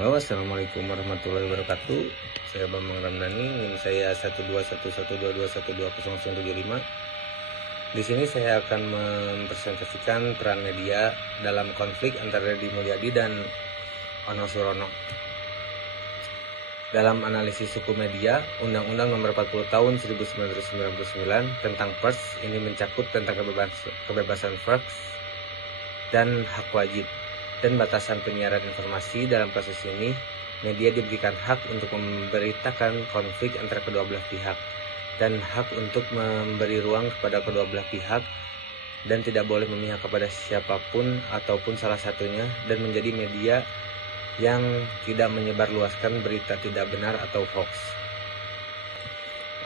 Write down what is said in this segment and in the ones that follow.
Halo, assalamualaikum warahmatullahi wabarakatuh. Saya Bambang Ramdhani, NIM saya 12112121075. Di sini saya akan mempresentasikan peran media dalam konflik antara Deddy Mulyadi dan Ono Surono. Dalam analisis hukum media, Undang-Undang Nomor 40 Tahun 1999 tentang pers ini mencakup tentang kebebasan pers dan hak wajib dan batasan penyiaran informasi. Dalam kasus ini, media diberikan hak untuk memberitakan konflik antara kedua belah pihak dan hak untuk memberi ruang kepada kedua belah pihak dan tidak boleh memihak kepada siapapun ataupun salah satunya, dan menjadi media yang tidak menyebarluaskan berita tidak benar atau hoax.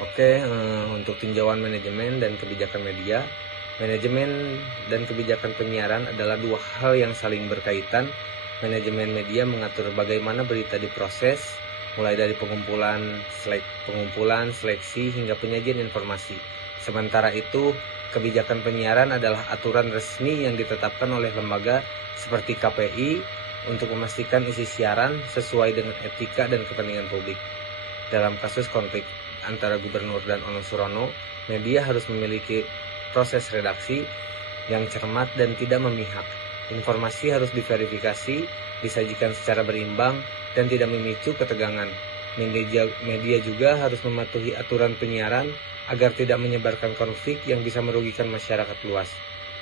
Oke, untuk tinjauan manajemen dan kebijakan media. Manajemen dan kebijakan penyiaran adalah dua hal yang saling berkaitan. Manajemen media mengatur bagaimana berita diproses, mulai dari pengumpulan, seleksi, hingga penyajian informasi. Sementara itu, kebijakan penyiaran adalah aturan resmi yang ditetapkan oleh lembaga seperti KPI untuk memastikan isi siaran sesuai dengan etika dan kepentingan publik. Dalam kasus konflik antara Gubernur dan Ono Surono, media harus memiliki proses redaksi yang cermat dan tidak memihak. Informasi harus diverifikasi, disajikan secara berimbang, dan tidak memicu ketegangan. Media juga harus mematuhi aturan penyiaran agar tidak menyebarkan konflik yang bisa merugikan masyarakat luas.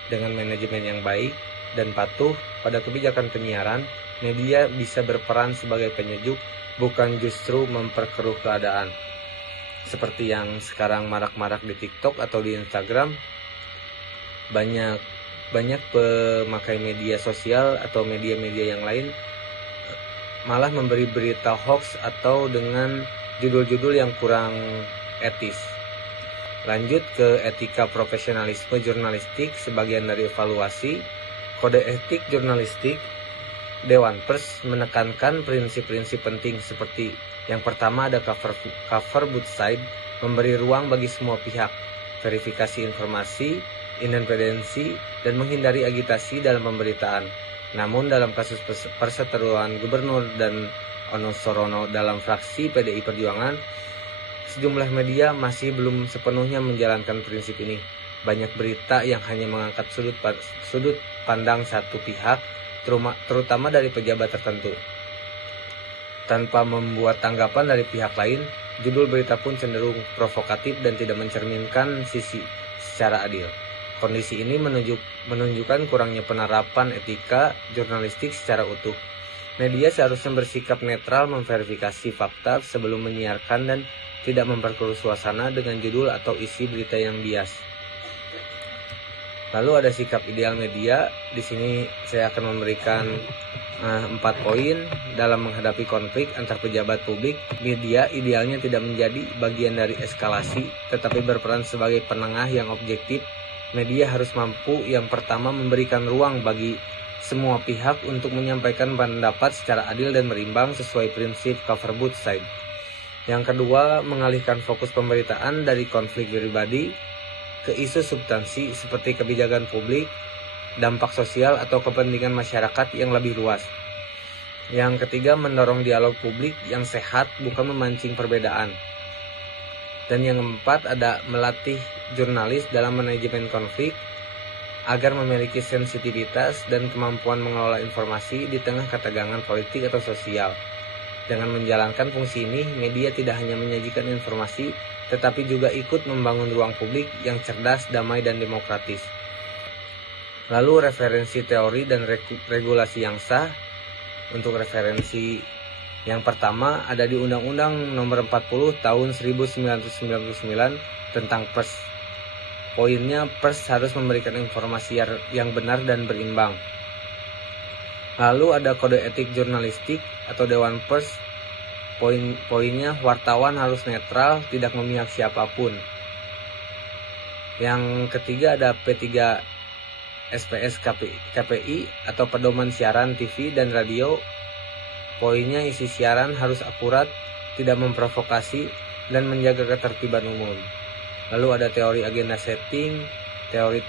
Dengan manajemen yang baik dan patuh pada kebijakan penyiaran, media bisa berperan sebagai penyejuk, bukan justru memperkeruh keadaan. Seperti yang sekarang marak-marak di TikTok atau di Instagram, banyak pemakai media sosial atau media-media yang lain malah memberi berita hoax atau dengan judul-judul yang kurang etis. Lanjut ke etika profesionalisme jurnalistik. Sebagian dari evaluasi kode etik jurnalistik, Dewan Pers menekankan prinsip-prinsip penting seperti yang pertama ada cover both side, memberi ruang bagi semua pihak, verifikasi informasi, independensi, dan menghindari agitasi dalam pemberitaan. Namun dalam kasus perseteruan Gubernur dan Ono Surono dalam fraksi PDI Perjuangan, sejumlah media masih belum sepenuhnya menjalankan prinsip ini. Banyak berita yang hanya mengangkat sudut pandang satu pihak, terutama dari pejabat tertentu, tanpa membuat tanggapan dari pihak lain. Judul berita pun cenderung provokatif dan tidak mencerminkan sisi secara adil. Kondisi ini menunjukkan kurangnya penerapan etika jurnalistik secara utuh. Media seharusnya bersikap netral, memverifikasi fakta sebelum menyiarkan, dan tidak memperkeruh suasana dengan judul atau isi berita yang bias. Lalu ada sikap ideal media. Di sini saya akan memberikan 4 poin dalam menghadapi konflik antar pejabat publik. Media idealnya tidak menjadi bagian dari eskalasi, tetapi berperan sebagai penengah yang objektif. Media harus mampu yang pertama memberikan ruang bagi semua pihak untuk menyampaikan pendapat secara adil dan berimbang sesuai prinsip cover both side. Yang kedua, mengalihkan fokus pemberitaan dari konflik pribadi ke isu substansi seperti kebijakan publik, dampak sosial, atau kepentingan masyarakat yang lebih luas. Yang ketiga, mendorong dialog publik yang sehat, bukan memancing perbedaan. Dan yang keempat, ada melatih jurnalis dalam manajemen konflik agar memiliki sensitivitas dan kemampuan mengelola informasi di tengah ketegangan politik atau sosial. Dengan menjalankan fungsi ini, media tidak hanya menyajikan informasi, tetapi juga ikut membangun ruang publik yang cerdas, damai, dan demokratis. Lalu referensi teori dan regulasi yang sah. Untuk referensi yang pertama ada di Undang-Undang Nomor 40 Tahun 1999 tentang pers. Poinnya, pers harus memberikan informasi yang benar dan berimbang. Lalu ada kode etik jurnalistik atau Dewan Pers. Poinnya, wartawan harus netral, tidak memihak siapapun. Yang ketiga ada P3 SPS KPI atau Pedoman Siaran TV dan Radio. Poinnya, isi siaran harus akurat, tidak memprovokasi, dan menjaga ketertiban umum. Lalu ada teori agenda setting, teori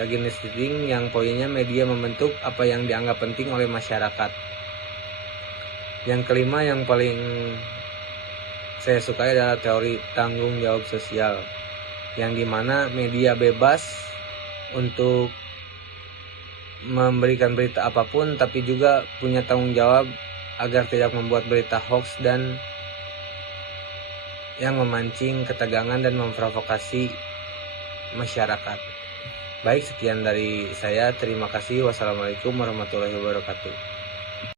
agenda setting yang poinnya media membentuk apa yang dianggap penting oleh masyarakat. Yang kelima yang paling saya sukai adalah teori tanggung jawab sosial, yang dimana media bebas untuk memberikan berita apapun, tapi juga punya tanggung jawab agar tidak membuat berita hoax dan yang memancing ketegangan dan memprovokasi masyarakat. Baik, sekian dari saya. Terima kasih. Wassalamualaikum warahmatullahi wabarakatuh.